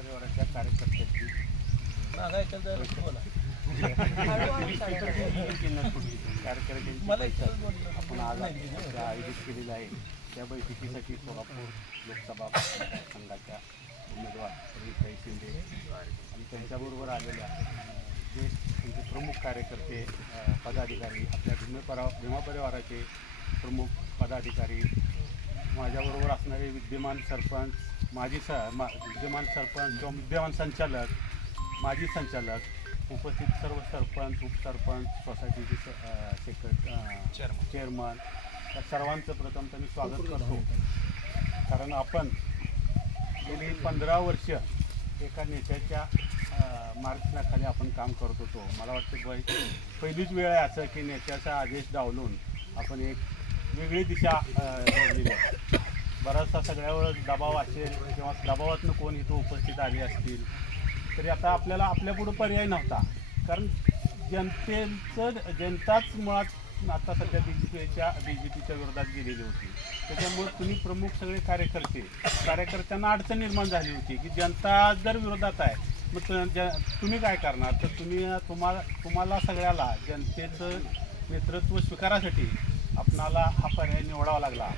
परिवाराच्या कार्यकर्त्यांची आपण आज आयोजित केलेलं आहे. त्या बैठकीसाठी सोलापूर लोकसभा मतदारसंघाच्या उमेदवार रवीताई शिंदे आणि त्यांच्याबरोबर आलेल्या जे त्यांचे प्रमुख कार्यकर्ते पदाधिकारी, आपल्या भीमा परिवाराचे प्रमुख पदाधिकारी, माझ्याबरोबर असणारे विद्यमान सरपंच, विद्यमान सरपंच किंवा विद्यमान संचालक, माजी संचालक, उपस्थित सर्व सरपंच, उपसरपंच, सोसायटीचे चेअरमन या सर्वांचं प्रथमतः मी स्वागत करतो. कारण आपण गेली 15 वर्ष एका नेत्याच्या मार्गदर्शनाखाली आपण काम करत होतो. मला वाटतं पहिलीच वेळ आहे असं की नेत्याचा आदेश डावलून आपण एक वेगळी दिशा धरलेली आहे. बराचसा सगळ्या वेळेस दबाव असेल किंवा दबावातनं कोण इथं उपस्थित आले असतील तरी आता आपल्याला आपल्यापुढं पर्याय नव्हता. कारण जनताच मुळात आता सध्या बी जे पीच्या विरोधात गेलेली होती. त्याच्यामुळे तुम्ही प्रमुख सगळे कार्यकर्त्यांना अडचण निर्माण झाली होती की जनता जर विरोधात आहे मग तुम्ही काय करणार. तर तुम्हाला सगळ्याला जनतेचं नेतृत्व स्वीकारासाठी आपणाला हा पर्याय निवडावा लागला.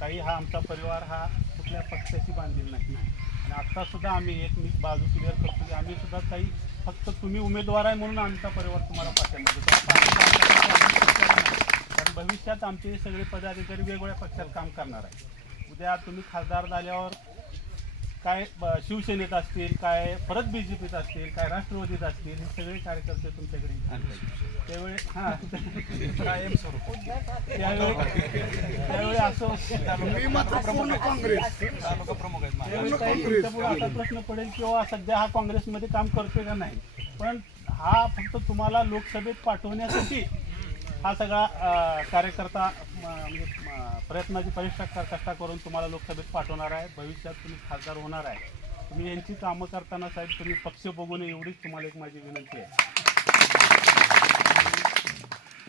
काही हा आमचा परिवार हा कुठल्या पक्षाशी बांधलेला नाही आणि आत्तासुद्धा आम्ही एक बाजू क्लिअर करतो की आम्ही सुद्धा काही फक्त तुम्ही उमेदवार आहे म्हणून आमचा परिवार तुम्हाला पाठिंबा देतो. कारण भविष्यात आमचे सगळे पदाधिकारी वेगवेगळ्या पक्षात काम करणार आहे. उद्या तुम्ही खासदार झाल्यावर काय शिवसेनेत असतील, काय परत BJPत असतील, काय राष्ट्रवादीत असतील, हे सगळे कार्यकर्ते तुमच्याकडे त्यावेळी त्यावेळी असं असा प्रश्न पडेल किंवा सध्या हा काँग्रेसमध्ये काम करतोय का नाही. पण हा फक्त तुम्हाला लोकसभेत पाठवण्यासाठी हा सगळा कार्यकर्ता म्हणजे प्रयत्नाची कष्टा करून तुम्हाला लोकसभेत पाठवणार आहे. भविष्यात तुम्ही खासदार होणार आहे. तुम्ही यांची कामं करताना साहेब तुम्ही पक्ष बघू नये एवढीच तुम्हाला एक माझी विनंती आहे.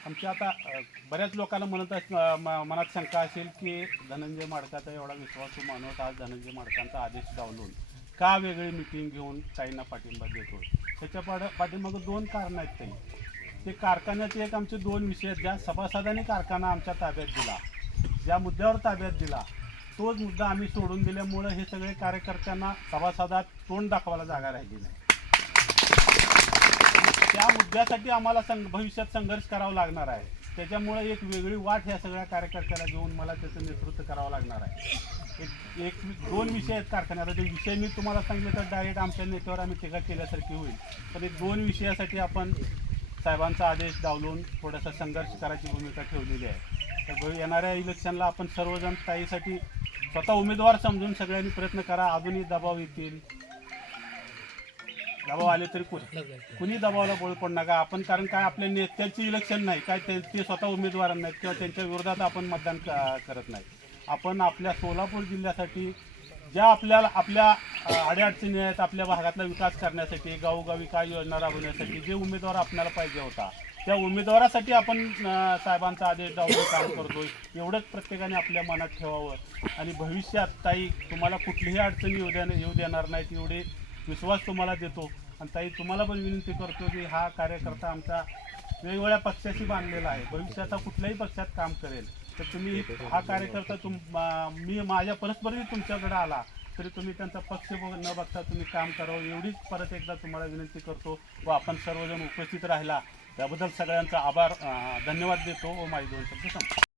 आमच्या आता बऱ्याच लोकांना मनात शंका असेल की धनंजय माडकाचा एवढा विश्वासू माणूस आज धनंजय माडकांचा आदेश डावलून का वेगळी मिटिंग घेऊन काहींना पाठिंबा देतो. त्याच्या पाठीमागं 2 कारणं आहेत. ते कारखान्याचे एक आमचे 2 विषय आहेत. ज्या सभासदांनी कारखाना आमच्या ताब्यात दिला, ज्या मुद्द्यावर ताब्यात दिला तोच मुद्दा आम्ही सोडून दिल्यामुळं हे सगळे कार्यकर्त्यांना सभासदात तोंड दाखवायला जागा राहिली नाही. त्या मुद्द्यासाठी आम्हाला भविष्यात संघर्ष करावा लागणार आहे. त्याच्यामुळे एक वेगळी वाट ह्या सगळ्या कार्यकर्त्याला घेऊन मला त्याचं नेतृत्व करावं लागणार आहे. एक 2 विषय आहेत कारखान्याला. ते विषय मी तुम्हाला सांगितलं तर डायरेक्ट आमच्या नेत्यावर आम्ही टीका केल्यासारखी होईल. पण एक 2 विषयासाठी आपण साहेबांचा आदेश डावलून थोडासा संघर्ष करायची भूमिका ठेवलेली आहे. तर येणाऱ्या इलेक्शनला आपण सर्वजण ताईसाठी स्वतः उमेदवार समजून सगळ्यांनी प्रयत्न करा. अजूनही दबाव येतील, दबाव आले तरी कुणी दबावाला बळ पडू नका. आपण कारण काय आपल्या नेत्याची इलेक्शन नाही काय ते स्वतः उमेदवार नाहीत किंवा त्यांच्या विरोधात आपण मतदान करत नाही. आपण आपल्या सोलापूर जिल्ह्यासाठी ज्या आपल्या अडीअडचणी आहेत, आपल्या भागातला विकास करण्यासाठी, गावोगावी काय योजना राबवण्यासाठी जे उमेदवार आपल्याला पाहिजे होता त्या उमेदवारासाठी आपण साहेबांचा आदेश डावलून काम करतोय. एवढंच प्रत्येकाने आपल्या मनात ठेवावं. आणि भविष्यात ताई तुम्हाला कुठलीही अडचणी येऊ देणार नाहीत एवढे विश्वास तुम्हाला देतो. आणि ताई तुम्हाला पण विनंती करतो की हा कार्यकर्ता आमचा वेगवेगळ्या पक्षाशी बांधलेला आहे. भविष्यात कुठल्याही पक्षात काम करेल तर तुम्ही हा कार्यकर्ता मी माझ्या परस्परही तुमच्याकडे आला तरी तुम्ही त्यांचा पक्ष न बघता तुम्ही काम करावं एवढीच परत एकदा तुम्हाला विनंती करतो. व आपण सर्वजण उपस्थित राहिला त्याबद्दल सगळ्यांचा आभार धन्यवाद देतो व माझे 2 शब्द संपतो.